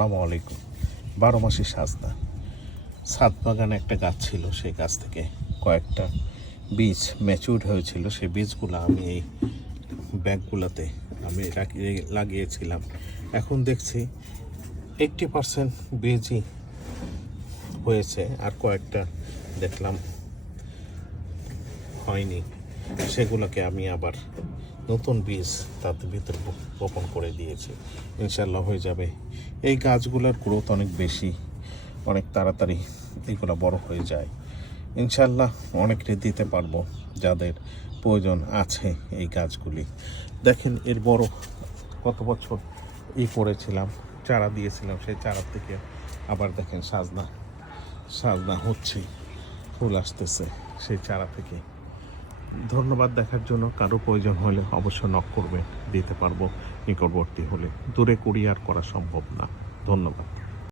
আসসালামু আলাইকুম। 12 মাসি সাজনা ছাদ বাগানে একটা গাছ ছিল, সেই গাছ থেকে কয়েকটা বীজ ম্যাচিউর হয়েছিল। সেই বীজগুলো আমি এই ব্যাগগুলোতে আমি লাগিয়েছিলাম। এখন দেখছি 80% বীজই হয়েছে, আর কয়েকটা দেখলাম হয়নি। সেগুলোকে আমি আবার নতুন বীজ তাদের ভিতরে বপন করে দিয়েছি। ইনশাল্লাহ হয়ে যাবে। এই গাছগুলোর গ্রোথ অনেক বেশি, অনেক তাড়াতাড়ি এগুলো বড় হয়ে যায়। ইনশাল্লাহ অনেককে দিতে পারবো যাদের প্রয়োজন আছে এই গাছগুলি। দেখেন এর বড় কত বছর করেছিলাম, চারা দিয়েছিলাম, সেই চারা থেকে আবার দেখেন সাজনা হচ্ছে, ফুল আসতেছে সেই চারা থেকে। ধন্যবাদ দেখার জন্য। কারো প্রয়োজন হলে অবশ্য নক করবেন, দিতে পারবো নিকটবর্তী হলে। দূরে কুরিয়ার করা সম্ভব না। ধন্যবাদ।